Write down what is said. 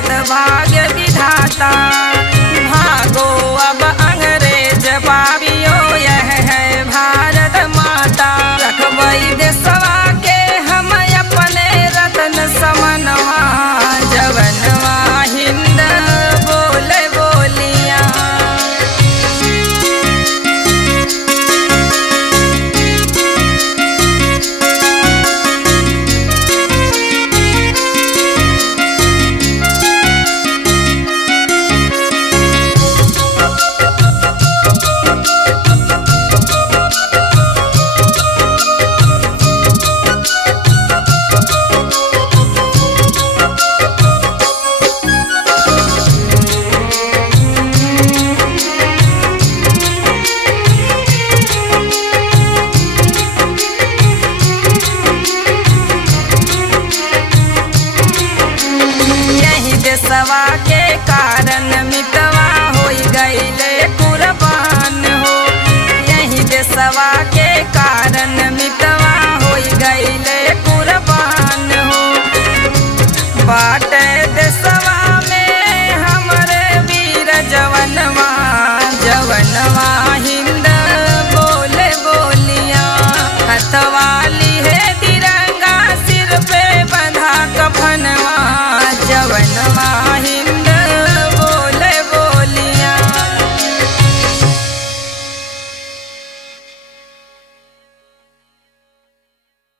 भारत भाग्य विधाता। भागो अब अंग्रेज पापियो, यह है भारत माता। रखबई देशवा के हम अपने रत्न समनवा, जवनवा हिंद बोले बोलिया। देशवा के कारण मितवा हो गईले कुर्बान हो। यही देशवा के कारण मितवा हो गईले कुर्बान हो। बाटे देशवा में हमरे वीर जवनवा, जवनवा हिंद बोले बोलिया। हथवाली है तिरंगा सिर पे बंधा कफनवा, जवनवा ही